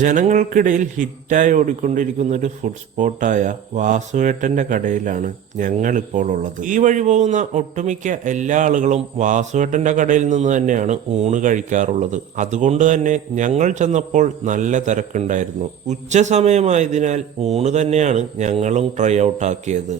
ജനങ്ങൾക്കിടയിൽ ഹിറ്റായി ഓടിക്കൊണ്ടിരിക്കുന്ന ഒരു ഫുഡ് സ്പോട്ടായ വാസുവേട്ടന്റെ കടയിലാണ് ഞങ്ങളിപ്പോൾ ഉള്ളത്. ഈ വഴി പോകുന്ന ഒട്ടുമിക്ക എല്ലാ ആളുകളും വാസുവേട്ടന്റെ കടയിൽ നിന്ന് തന്നെയാണ് ഊണ് കഴിക്കാറുള്ളത്. അതുകൊണ്ട് തന്നെ ഞങ്ങൾ ചെന്നപ്പോൾ നല്ല തിരക്കുണ്ടായിരുന്നു. ഉച്ച സമയമായതിനാൽ ഊണ് തന്നെയാണ് ഞങ്ങളും ട്രൈ ഔട്ട് ആക്കിയത്.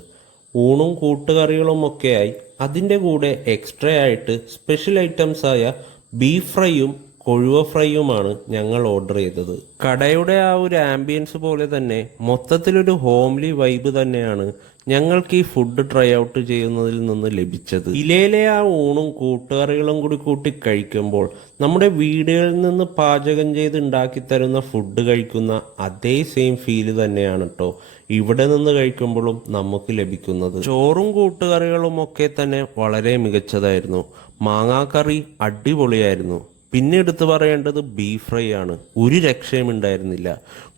ഊണും കൂട്ടുകറികളും ഒക്കെയായി അതിൻ്റെ കൂടെ എക്സ്ട്രാ ആയിട്ട് സ്പെഷ്യൽ ഐറ്റംസ് ആയ ബീഫ് ഫ്രൈയും കൊഴുവ ഫ്രൈയുമാണ് ഞങ്ങൾ ഓർഡർ ചെയ്തത്. കടയുടെ ആ ഒരു ആംബിയൻസ് പോലെ തന്നെ മൊത്തത്തിലൊരു ഹോംലി വൈബ് തന്നെയാണ് ഞങ്ങൾക്ക് ഈ ഫുഡ് ട്രൈ ഔട്ട് ചെയ്യുന്നതിൽ നിന്ന് ലഭിച്ചത്. ഇലയിലെ ആ ഊണും കൂട്ടുകറികളും കൂടി കൂട്ടി കഴിക്കുമ്പോൾ നമ്മുടെ വീടുകളിൽ നിന്ന് പാചകം ചെയ്ത് ഉണ്ടാക്കി തരുന്ന ഫുഡ് കഴിക്കുന്ന അതേ സെയിം ഫീല് തന്നെയാണ് കേട്ടോ ഇവിടെ നിന്ന് കഴിക്കുമ്പോഴും നമുക്ക് ലഭിക്കുന്നത്. ചോറും കൂട്ടുകറികളും ഒക്കെ തന്നെ വളരെ മികച്ചതായിരുന്നു. മാങ്ങാക്കറി അടിപൊളിയായിരുന്നു. പിന്നെ എടുത്തു പറയേണ്ടത് ബീഫ് ഫ്രൈ ആണ്. ഒരു രക്ഷയും ഉണ്ടായിരുന്നില്ല.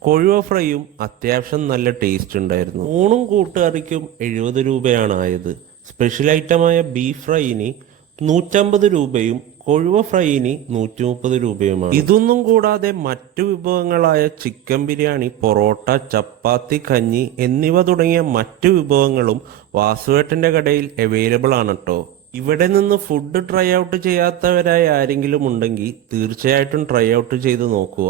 കൊഴുവ ഫ്രൈയും അത്യാവശ്യം നല്ല ടേസ്റ്റ് ഉണ്ടായിരുന്നു. ഊണും കൂട്ടുകറിക്കും 70 രൂപയാണ് ആയത്. സ്പെഷ്യൽ ഐറ്റമായ ബീഫ് ഫ്രൈയിന് 150 രൂപയും കൊഴുവ ഫ്രൈയിന് 130 രൂപയുമാണ്. ഇതൊന്നും കൂടാതെ മറ്റു വിഭവങ്ങളായ ചിക്കൻ ബിരിയാണി, പൊറോട്ട, ചപ്പാത്തി, കഞ്ഞി എന്നിവ തുടങ്ങിയ മറ്റു വിഭവങ്ങളും വാസുവേട്ടന്റെ കടയിൽ അവൈലബിൾ ആണ് കേട്ടോ. ഇവിടെ നിന്ന് ഫുഡ് ട്രൈ ഔട്ട് ചെയ്യാത്തവരായി ആരെങ്കിലും ഉണ്ടെങ്കിൽ തീർച്ചയായിട്ടും ട്രൈ ഔട്ട് ചെയ്ത് നോക്കുക.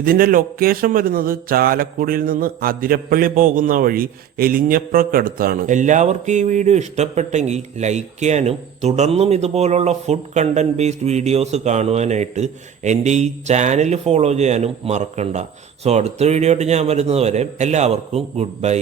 ഇതിന്റെ ലൊക്കേഷൻ വരുന്നത് ചാലക്കുടിയിൽ നിന്ന് അതിരപ്പള്ളി പോകുന്ന വഴി എലിഞ്ഞപ്രക്കടുത്താണ്. എല്ലാവർക്കും ഈ വീഡിയോ ഇഷ്ടപ്പെട്ടെങ്കിൽ ലൈക്ക് ചെയ്യാനും തുടർന്നും ഇതുപോലുള്ള ഫുഡ് കണ്ടന്റ് ബേസ്ഡ് വീഡിയോസ് കാണുവാനായിട്ട് എൻ്റെ ഈ ചാനൽ ഫോളോ ചെയ്യാനും മറക്കണ്ട. സോ അടുത്ത വീഡിയോ ആയിട്ട് ഞാൻ വരുന്നത് വരെ എല്ലാവർക്കും ഗുഡ് ബൈ.